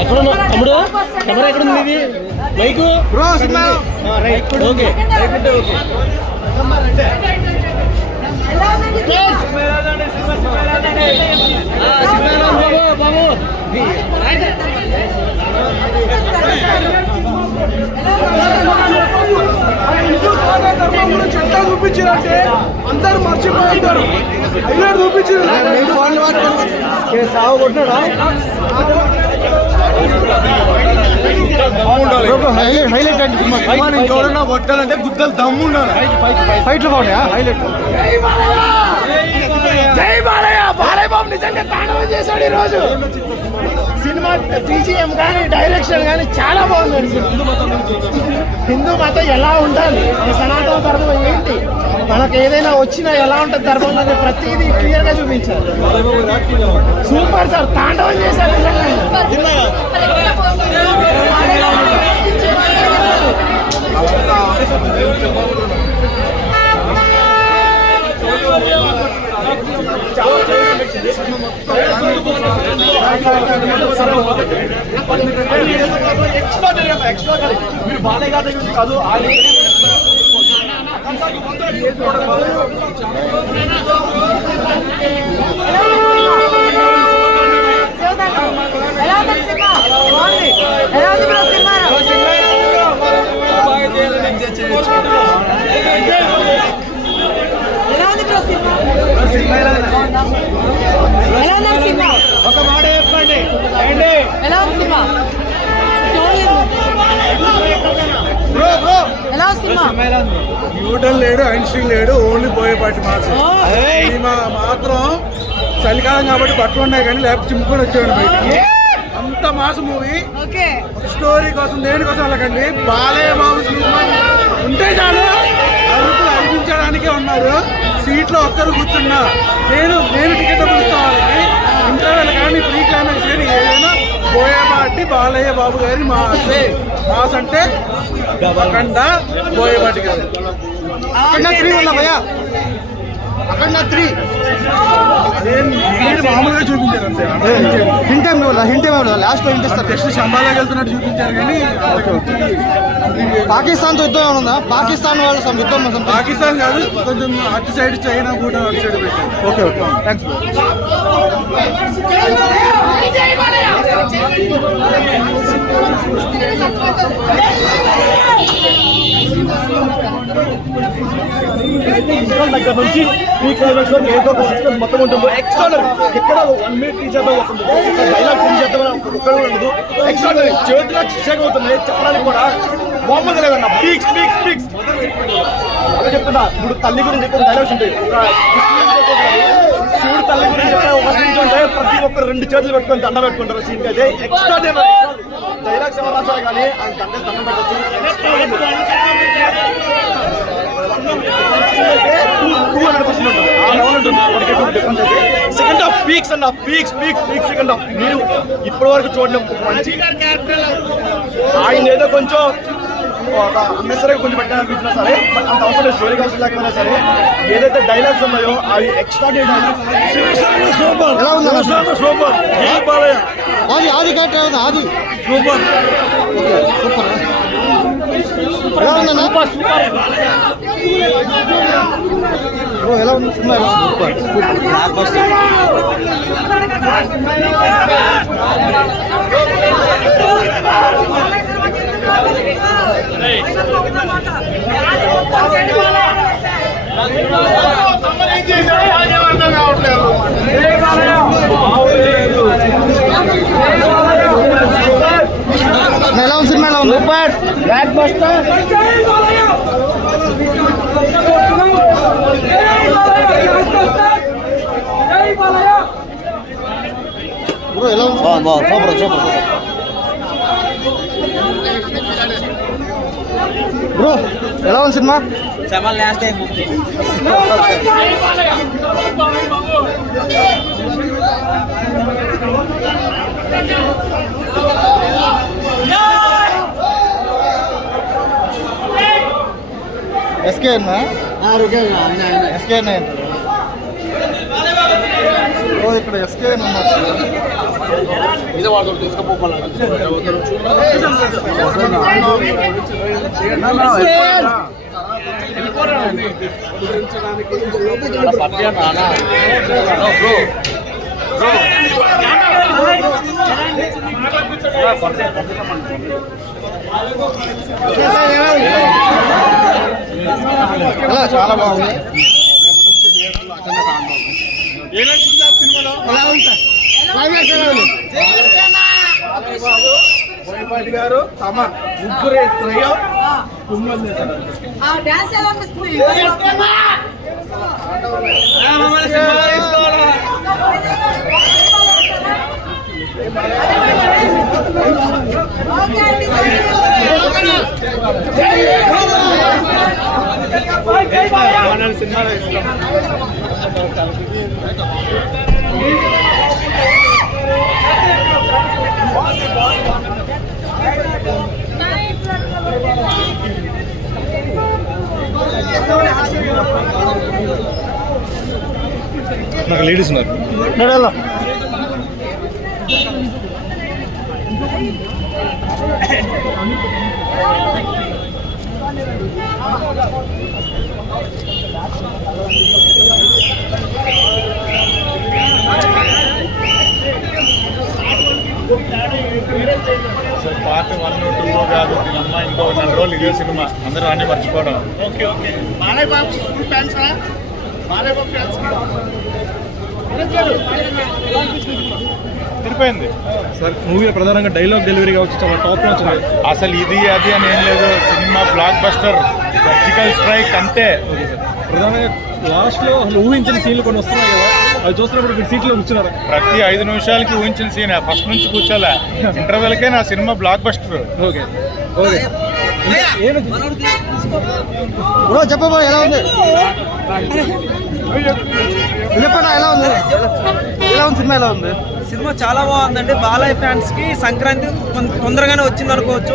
ఎక్కడ తమ్ముడు? కెమెరా ఎక్కడ ఉంది ఇది మైకు? Bro cinema. ఆ, రైట్. ఓకే. రైట్ అంటే ఓకే. ఆ, సినిమాలో బాబు బాబు చెట్లా చూపించారంటే అందరు హైలైట్ చూపించారు. హైలైట్ హైలైట్ అంటే ఎవరన్నా కొట్టాలంటే గుద్దలు దమ్ము ఉండాలి ఫైట్లు బాగున్నాయా? హైలైట్. జై బాలయ్య! బాలయ్య బాబు నిజంగా తాండవం చేశాడు ఈ రోజు సినిమా టీజీఎం కానీ డైరెక్షన్ కానీ చాలా బాగుంది. హిందూ మతం ఎలా ఉండాలి? ఈ సనాతన ధర్మం ఏంటి? మనకు ఏదైనా వచ్చినా ఎలా ఉంటుంది ధర్మం అనేది ప్రతిదీ క్లియర్గా చూపించారు సూపర్ సార్ తాండవం చేశారు నిజంగా. మీరు బాలయ్య గారి దగ్గర కాదు ఆయన ఎలా ఉంది సినిమా ఎలా ఉంది బ్రో సినిమా సినిమా ఒక మాట చెప్పండి. ఎలా ఉంది సినిమా? న్యూటన్ లేడు ఐన్స్టీన్ లేడు ఓన్లీ పోయేపాటి మాత్రం. ఓ, సినిమా మాత్రం చలికాలం కాబట్టి బట్టలు ఉన్నాయి కానీ లేకపోతే చింపుకొని వచ్చాడు బయటికి. అంత మాస మూవీ. స్టోరీ కోసం దేనికోసం వెళ్ళకండి. బాలయ్య బాబు సినిమా. ఉంటే చాలు. అరుపులు అనిపించడానికే ఉన్నారు. సీట్లో ఒక్కరు కూర్చున్నా నేను నేను టికెట్ ఇస్తాను వాళ్ళకి. ఇంటర్వెల్ కానీ ప్రీ క్లైమాక్స్ కానీ ఏదైనా బోయపాటి బాలయ్య బాబు గారి మా అంటే మాస్ అంటే అఖండ బోయపాటి గారు. అక్కడ త్రీ. మామూలుగా చూపించారు అంతే హింట్ హింట్. లాస్ట్లో హింట్ ఇస్తారు జస్ట్ శంబాలాకి వెళ్తున్నట్టు చూపించారు కానీ పాకిస్తాన్తో యుద్ధం ఉందా? పాకిస్తాన్ వాళ్ళు యుద్ధం పాకిస్తాన్ కాదు కొంచెం అటు సైడ్ చైనా కూడా అటు సైడ్ పెట్టారు. Okay okay. థ్యాంక్స్ దగ్గర నుంచి ఈ క్లైమాక్స్ వరకు ఏదో ఒక మొత్తం ఉంటుంది ఎక్స్ట్రాడనరీ ఎక్కడ వన్ మినిట్ టీచర్ వస్తుంది డైలాగ్ ఫినిష్ చేద్దామని ఒక్కడ ఉండదు చేతిలో షేక్ అవుతున్నాయి చెప్పడానికి కూడా మామూలుగా లేదన్న పీక్స్ పీక్స్ పీక్స్ చెప్తున్నా ఇప్పుడు తల్లి గురించి చెప్పిన డైలాగ్స్ ఉంటాయి శివుడు తల్లి గురించి చెప్పిన ఒక సీన్స్ ఉంటాయి ప్రతి ఒక్కరు రెండు చేతులు పెట్టుకొని దండ పెట్టుకుంటారు సీన్ అయితే. ఎక్స్ట్రాడనరీ డైలాగ్స్ ఎవరు రాశారు కానీ ఆయన దండం పెట్టచ్చు. సెకండ్ హాఫ్ పీక్స్ అన్న peaks peaks peaks second half మీరు ఇప్పటి వరకు చూడడం మంచి. ఆయన ఏదో కొంచెం ఒక అన్నెసరీ కొంచెం పెట్టాను అనిపించినా సరే బట్ అంత అవసరం లేదు. స్టోరీ కావాల్సి లేకపోయినా సరే ఏదైతే డైలాగ్స్ ఉన్నాయో అవి ఎక్స్ట్రా సూపర్ ఎలా ఉంది అన్న? సూపర్ బాలయ్య. ఆది ఆది క్యారెక్టర్ ఉంది ఆది. సూపర్. సూపర్. ఎలా ఉందన్న? బ్రో ఎలా ఉంది? సినిమా? సూపర్. సూపర్ అన్న, ఎలా ఉంది సినిమా ఎలా ఉంది సూపర్ బ్లాక్ బస్టర్ బ్రో ఎలా ఉంది సూపర్ సూపర్ బ్రో ఎలా ఉంది ఎస్కే ఎస్కే బ్రో ఇక్కడ ఎస్కే అలా చాలా బాగుంది. బోయపాటి గారు తమ ముగ్గురు త్రయం డాన్స్ సినిమాలో ఇష్టం నాకు లేడీస్ ఉన్నారు. పార్ట్ వన్ టూ కాదు దీనమ్మ ఇంకో నెల రోజులు ఇదే సినిమా. అందరూ అన్ని మర్చిపోవడం. Okay okay. Balayya Babu fans Balayya Babu fans తిరిపోయింది sir మూవీలో ప్రధానంగా డైలాగ్ డెలివరీ కావచ్చు చాలా టాప్ నాచ్ ఉన్నాయి అసలు ఇది అది అని ఏం లేదు. Cinema blockbuster surgical strike అంతే ప్రధానంగా లాస్ట్లో అసలు ఊహించని సీన్లు కొన్ని వస్తున్నాయి కదా. అవి చూస్తున్నప్పుడు మీరు సీట్లో కూర్చున్నారా? ప్రతి ఐదు నిమిషాలకి ఊహించిన సీన్ ఫస్ట్ నుంచి కూర్చోలే. ఇంటర్వెల్కే నా cinema blockbuster okay. Okay bro చెప్పబో ఎలా ఉంది? చెప్పండి ఎలా ఉంది? ఎలా ఉంది సినిమా ఎలా ఉంది? సినిమా చాలా బాగుందండి. బాలయ్య ఫ్యాన్స్కి సంక్రాంతి తొందరగానే వచ్చింది అనుకోవచ్చు.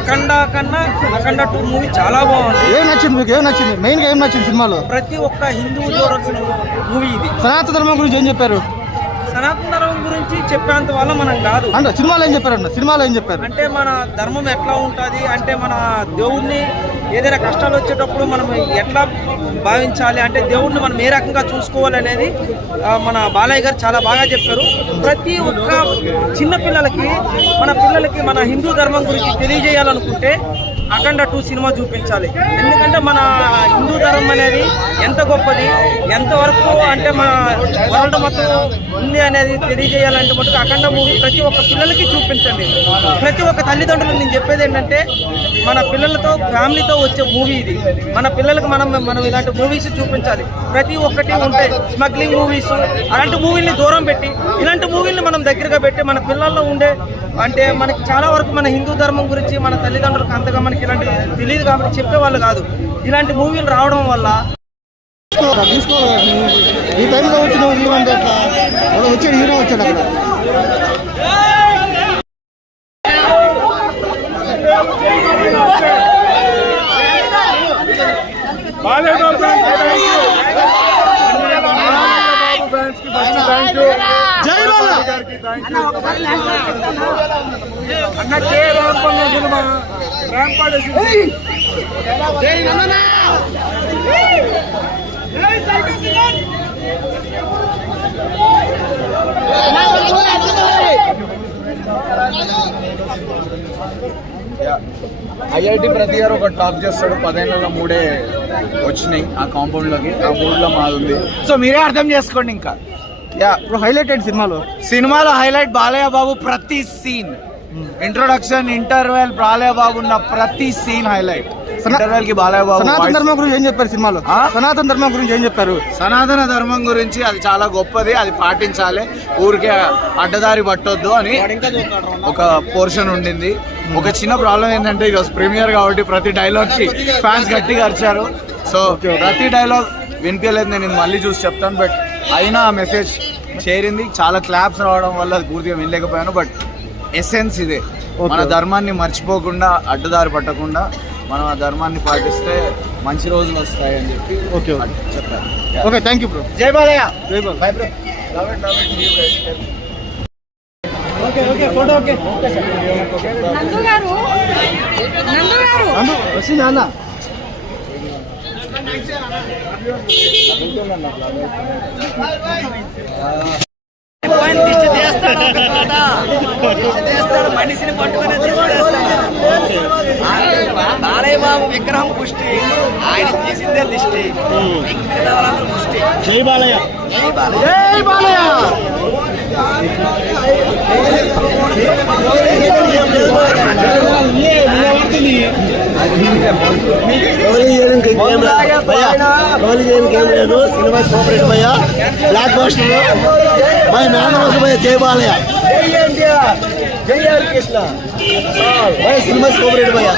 అఖండ కన్నా అఖండ టూ మూవీ చాలా బాగుంది. ఏం నచ్చింది మీకు? ఏం నచ్చింది? మెయిన్గా ఏం నచ్చింది సినిమాలో? ప్రతి ఒక్క హిందువు చూడాల్సిన మూవీ ఇది. సనాతన ధర్మం గురించి ఏం చెప్పారు? సనాతన ధర్మం గురించి చెప్పేంత వల్ల మనం కాదు. అంటే సినిమాలో ఏం చెప్పారండి? సినిమాలో ఏం చెప్పారు? అంటే మన ధర్మం ఎట్లా ఉంటుంది? అంటే మన దేవుణ్ణి ఏదైనా కష్టాలు వచ్చేటప్పుడు మనం ఎట్లా భావించాలి అంటే దేవుణ్ణి మనం ఏ రకంగా చూసుకోవాలి అనేది మన బాలయ్య గారు చాలా బాగా చెప్పారు. ప్రతి ఒక్క చిన్న పిల్లలకి మన పిల్లలకి మన హిందూ ధర్మం గురించి తెలియజేయాలనుకుంటే అఖండ టూ సినిమా చూపించాలి. ఎందుకంటే మన హిందూ ధర్మం అనేది ఎంత గొప్పది ఎంతవరకు అంటే మన వరల్డ్ మొత్తం ఉంది అనేది తెలియజేయాలంటే మటుకు అఖండ మూవీ ప్రతి ఒక్క పిల్లలకి చూపించండి. ప్రతి ఒక్క తల్లిదండ్రులు నేను చెప్పేది ఏంటంటే మన పిల్లలతో ఫ్యామిలీతో వచ్చే మూవీ ఇది. మన పిల్లలకు మనం మనం ఇలాంటి మూవీస్ చూపించాలి. ప్రతి ఒక్కటి ఉంటాయి స్మగ్లింగ్ మూవీస్ అలాంటి మూవీల్ని దూరం పెట్టి ఇలాంటి మూవీల్ని మనం దగ్గరగా పెట్టి మన పిల్లల్లో ఉండే అంటే మనకి చాలా వరకు మన హిందూ ధర్మం గురించి మన తల్లిదండ్రులకు అంతగా మనకి ఇలాంటి తెలియదు కాబట్టి చెప్పేవాళ్ళు కాదు. ఇలాంటి మూవీలు రావడం వల్ల తీసుకోవాలి ఈ టైంలో వచ్చిన హీరో అంటే వచ్చాడు హీరో వచ్చాడు అక్కడ జై బాలా అన్న కే రాంపల్ల సినిమా రాంపాడే సినిమా ఐఐటి ప్రతి ఇయర్ ఒక టాప్ చేస్తాడు. పదేళ్ళలో మూడే వచ్చినాయి ఆ కాంపౌండ్లోకి. ఆ మూడులో మాది ఉంది. సో మీరే అర్థం చేసుకోండి ఇంకా. యా. ఇప్పుడు హైలైట్ ఏంటి సినిమాలో? సినిమాలో హైలైట్ బాలయ్య బాబు ప్రతి scene introduction interval Balayya Babu ఉన్న ప్రతి సీన్ హైలైట్ సనాతన ధర్మం గురించి ఏం చెప్పారు సినిమాలో? సనాతన ధర్మం గురించి ఏం చెప్పారు? సనాతన ధర్మం గురించి అది చాలా గొప్పది అది పాటించాలి. ఊరికే అడ్డదారి పట్టొద్దు అని ఒక పోర్షన్ ఉండింది. ఒక చిన్న ప్రాబ్లం ఏంటంటే ఈరోజు ప్రీమియర్ కాబట్టి ప్రతి డైలాగ్కి ఫ్యాన్స్ గట్టిగా అరిచారు. సో ప్రతి డైలాగ్ వినిపించలేదు నేను మళ్ళీ చూసి చెప్తాను బట్ అయినా ఆ మెసేజ్ చేరింది. చాలా క్లాప్స్ రావడం వల్ల అది పూర్తిగా వినలేకపోయాను బట్ ఎసెన్స్ ఇదే. మన ధర్మాన్ని మర్చిపోకుండా అడ్డదారి పట్టకుండా మనం ఆ ధర్మాన్ని పాటిస్తే మంచి రోజులు వస్తాయని చెప్పి ఓకే ఓకే. చెప్పారు. ఓకే థ్యాంక్ యూ బ్రో జై బాలయ్య. జై బాలా బై బ్రో నందు గారు నందు గారు. వచ్చింది అన్న. మనిషిని పట్టుకుని బాలయ్య బాబు విగ్రహం పుష్టి. ఆయన తీసిందే దిష్టి. పుష్టి జై బాలయ్య. జై బాలయ్య. జై బాలయ్య. రోల్ చేయడానికి ఏం లేదు సినిమా సూపర్ హిట్ భయ్య బ్లాక్ బాస్టర్ మై మేనవాస భయ్య జై బాలయ్య జై హరి కృష్ణ భయ్య సినిమా సూపర్ హిట్ భయ్య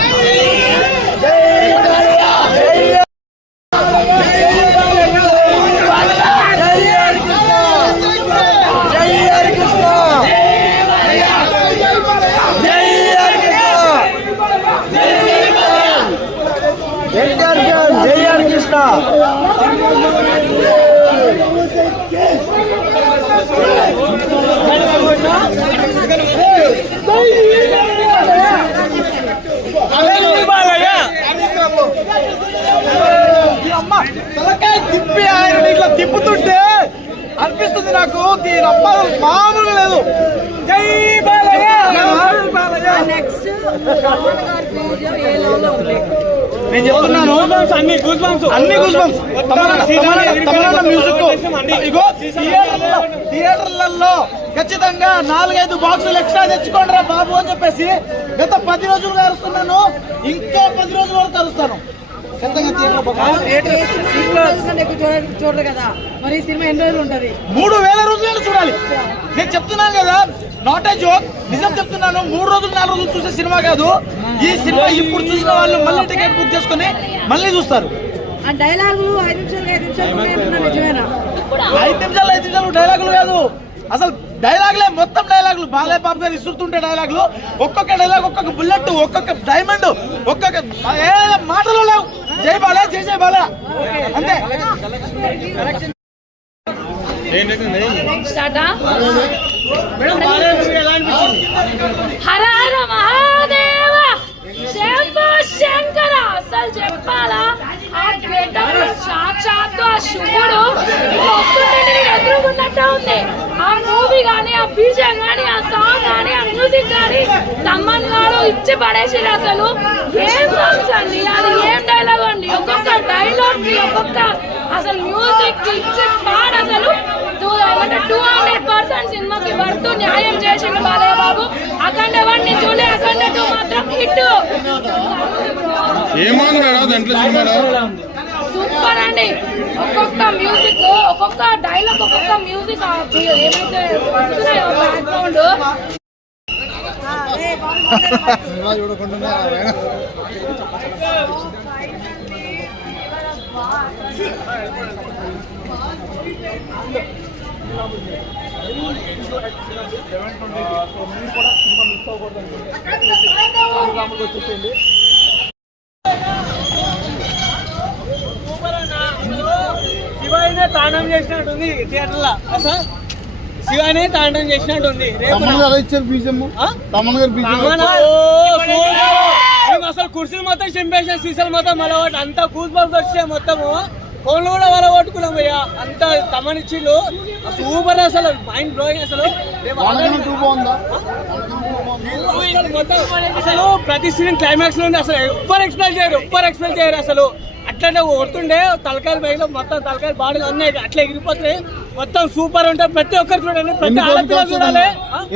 అమ్మ తలకాయ తిప్పి ఆయన ఇట్లా తిప్పుతుంటే అనిపిస్తుంది నాకు. దీని అమ్మ మామూలుగా లేదు. జై నేను చెప్తున్నాను. అన్ని గూస్ బంప్స్ అన్ని గుజ్బంస్ తమిళనాడు మ్యూజిక్ ఇగో థియేటర్లలో ఖచ్చితంగా నాలుగైదు బాక్సులు ఎక్స్ట్రా తెచ్చుకోండి రా బాబు అని చెప్పేసి గత పది రోజులుగా అరుస్తున్నాను. ఇంకో పది రోజుల వరకు అరుస్తాను. ఖచ్చితంగా థియేటర్ ఎక్కువ చూడ- చూడరు కదా. మరి సినిమా ఎన్ని రోజులు ఉంటది? మూడు వేల రోజులైనా చూడాలి. నేను చెప్తున్నాను కదా నాట్ ఏ జోక్ నిజం చెప్తున్నాను మూడు రోజులు నాలుగు రోజులు చూసే సినిమా కాదు. ఈ సినిమా ఇప్పుడు చూసిన వాళ్ళు మళ్ళీ టికెట్ బుక్ చేసుకొని మళ్ళీ చూస్తారు. ఆ డైలాగులు ఐదు నిమిషాలు ఐదు నిమిషాలు ఐదు నిమిషాలు ఐదు నిమిషాలు డైలాగులు కాదు. అసలు డైలాగులే మొత్తం డైలాగులు. బాలయ్య బాబు గారు ఇస్తుంటే డైలాగులు. ఒక్కొక్క డైలాగ్ ఒక్కొక్క బుల్లెట్ ఒక్కొక్క డైమండ్ ఒక్కొక్క మాటలు లేవు. జై బాలయ్య జై జై బాలయ్య. అంతే. స్టార్టా? హర హర మహాదేవ! శంభో శంకర! అసలు చెప్పాలా? ఆ సాక్షాత్తు ఆ శివుడు వస్తుంటే ఉంది. ఆ మూవీ కానీ ఆ బీజం కానీ ఆ సాంగ్ కానీ ఆ మ్యూజిక్ కానీ తమ్మన్ గారు ఇచ్చి పడేసిరు అసలు. ఏం సాంగ్స్ అండి? అది ఏం డైలాగ్ అండి? ఒక్కొక్క డైలాగ్ ఒక్కొక్క అసలు మ్యూజిక్కి ఇచ్చి పాడు అసలు టూ అంటే టూ హండ్రెడ్ పర్సెంట్ సినిమాకి వర్త్ న్యాయం చేసిండు బాలయ్య బాబు. అఖండ వన్ని చూడే అఖండ టూ మాత్రం హిట్. సూపర్ అండి. ఒక్కొక్క మ్యూజిక్ ఒక్కొక్క డైలాగ్ ఒక్కొక్క మ్యూజిక్ ఏమైతే వస్తున్నాయో బ్యాక్గ్రౌండ్ శివాయినే తాండం చేసినట్టుంది థియేటర్లో అసలు తాండం చేసినట్టుంది రేపు అసలు కుర్చీలు మొత్తం చింపేసిన సీసాలు మొత్తం మలవాటు అంతా కూస్ బంప్స్ వచ్చాయి మొత్తము. ఫోన్లు కూడా వల పట్టుకున్నాం అయ్యా అంత తమనిచ్చిళ్ళు సూపర్ అసలు మైండ్ బ్లోయింగ్ అసలు. అసలు మొత్తం అసలు ప్రతి సీన్ క్లైమాక్స్లో అసలు ఎవ్వరు ఎక్స్ప్లెయిన్ చేయరు ఎవ్వరు ఎక్స్ప్లెయిన్ చేయరు అసలు. అట్లనే కొడుతుండే తలకాయలు బయలు మొత్తం తలకాయలు బాడీలు అన్నీ అట్లా ఎగిరిపోతున్నాయి మొత్తం సూపర్ ఉంటాయి ప్రతి ఒక్కరు చూడండి ప్రతి ఆడపిల్ల చూడాలి?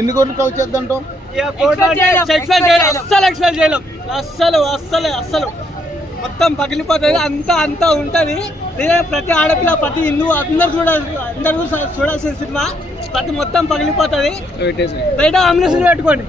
ఎన్ని కోట్లు కౌచ్ చేద్దంటాం ఇక కోట అంటే ఎక్స్ప్లెయిన్ చేయలేం అస్సలు ఎక్స్ప్లెయిన్ చేయలేం. అస్సలు అస్సలు అస్సలు. మొత్తం పగిలిపోతుంది అంతా అంతా ఉంటది. నేనే ప్రతి ఆడపిల్ల ప్రతి హిందూ అందరు చూడాలి అందరూ చూడాల్సిన సినిమా. ప్రతి మొత్తం పగిలిపోతుంది. బయట అంబులెన్స్ పెట్టుకోండి.